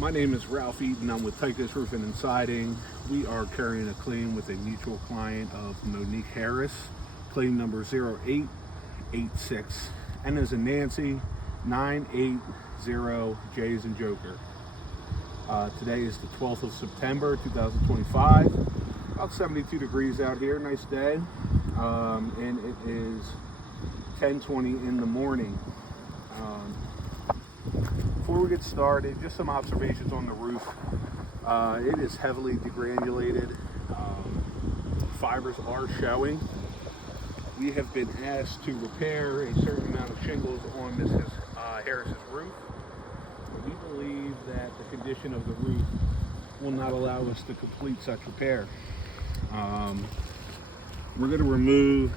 My name is Ralph Eaton. I'm with Tychus Roofing and Siding. We are carrying a claim with a mutual client of Monique Harris, claim number 0886. N as in Nancy, 980 J as in Joker. Today is the 12th of September 2025. About 72 degrees out here, nice day. And it is 10:20 in the morning. Before we get started, just some observations on the roof. It is heavily degranulated. Fibers are showing. We have been asked to repair a certain amount of shingles on Mrs. Harris's roof. We believe that the condition of the roof will not allow us to complete such repair. We're going to remove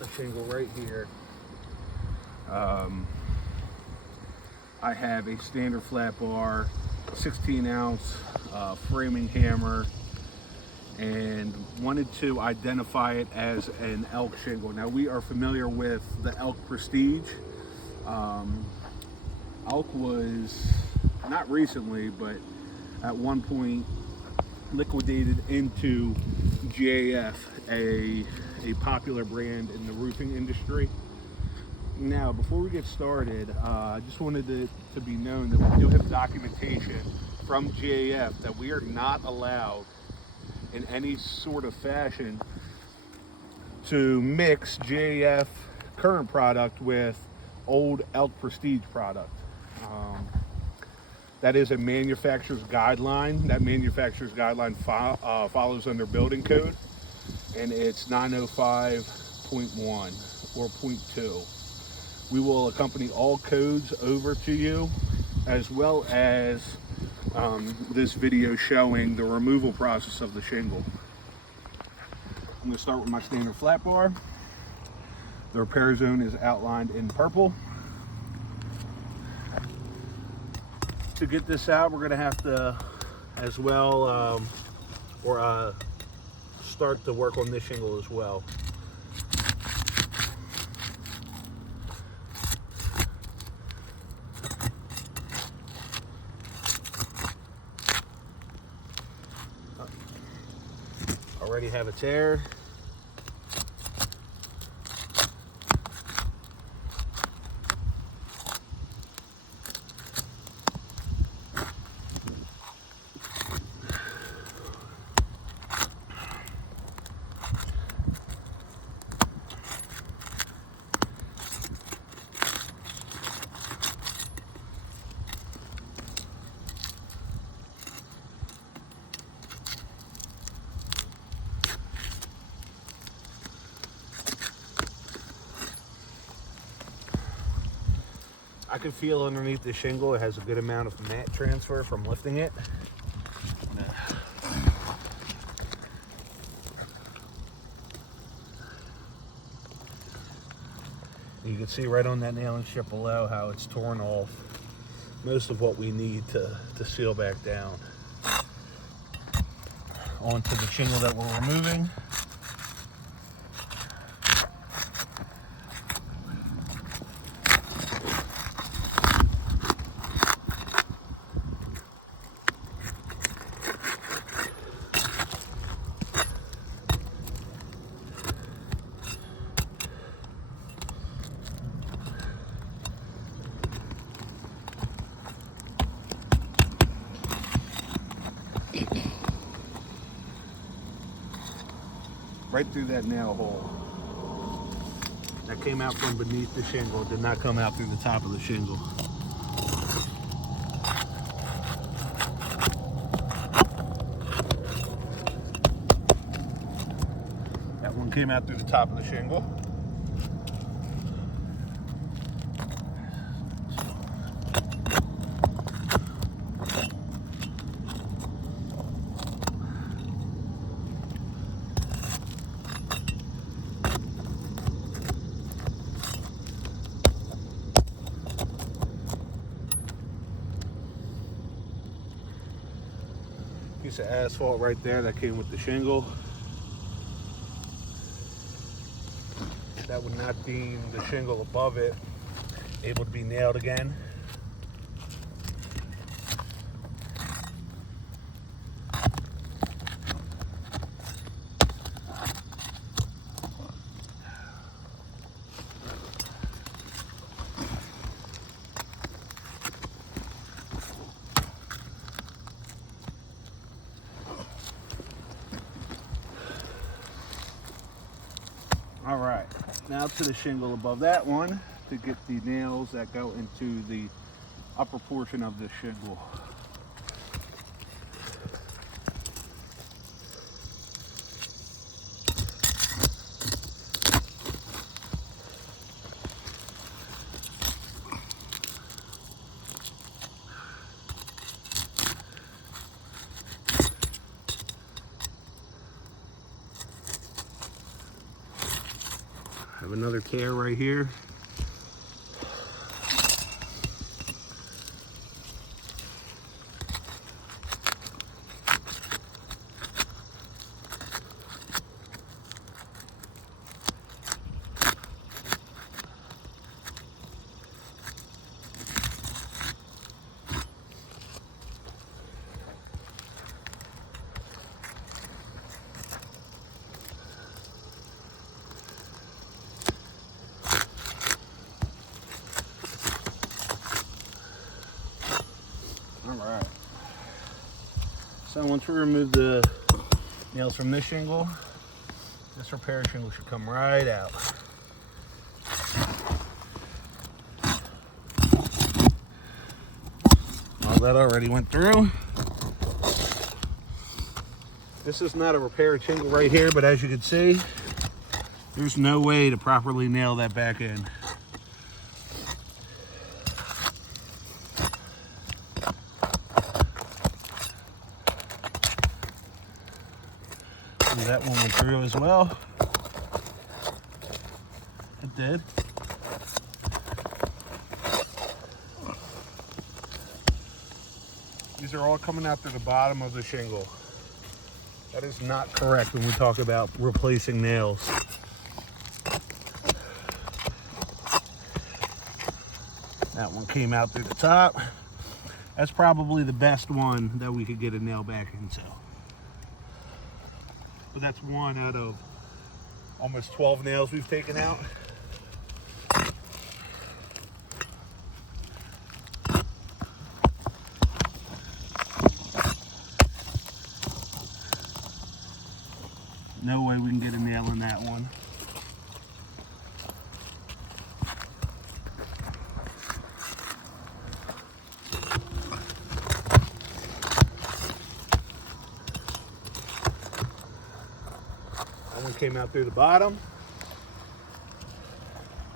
the shingle right here. I have a standard flat bar, 16-ounce framing hammer, and wanted to identify it as an elk shingle. Now, we are familiar with the Elk Prestige. Elk was, not recently, but at one point liquidated into GAF, a popular brand in the roofing industry. Now, before we get started, I just wanted to be known that we do have documentation from GAF that we are not allowed in any sort of fashion to mix GAF current product with old Elk Prestige product. That is a manufacturer's guideline. That manufacturer's guideline follows under building code, and it's 905.1 or .2. We will accompany all codes over to you, as well as this video showing the removal process of the shingle. I'm going to start with my standard flat bar. The repair zone is outlined in purple. To get this out, we're going to have to, as well, start to work on this shingle as well. Already have a tear. I can feel underneath the shingle it has a good amount of mat transfer from lifting it. You can see right on that nailing strip below how it's torn off most of what we need to seal back down. Onto the shingle that we're removing. Right through that nail hole. That came out from beneath the shingle. It did not come out through the top of the shingle. That one came out through the top of the shingle. Piece of asphalt right there that came with the shingle. That would not deem the shingle above it able to be nailed again. Now to the shingle above that one to get the nails that go into the upper portion of the shingle. Have another tear right here. Alright, so once we remove the nails from this shingle, this repair shingle should come right out. All that already went through. This is not a repair shingle right here, but as you can see, there's no way to properly nail that back in. That one went through as well. It did. These are all coming out through the bottom of the shingle. That is not correct when we talk about replacing nails. That one came out through the top. That's probably the best one that we could get a nail back into. But that's one out of almost 12 nails we've taken out. No way we can get a nail in that one. That one came out through the bottom.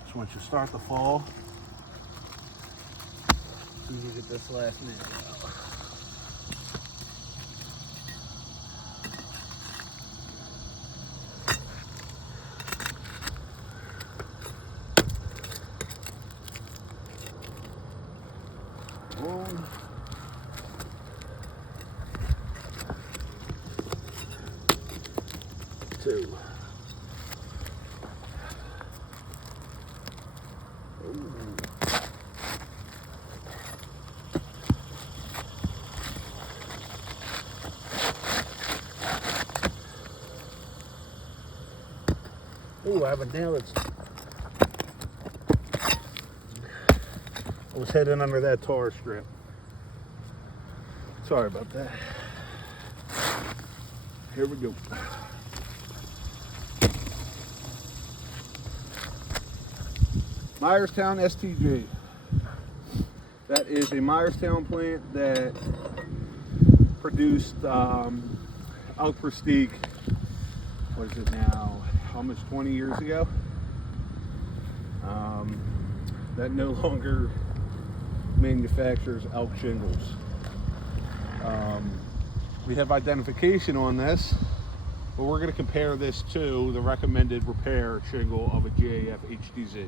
So once you start the fall, you can get this last nail out. One, two. Ooh, I have a nail that's... I was hidden under that tar strip. Sorry about that. Here we go. Myerstown STJ. That is a Myerstown plant that produced Elk Prestige, what is it now, almost 20 years ago. That no longer manufactures elk shingles. We have identification on this, but we're going to compare this to the recommended repair shingle of a GAF HDZ.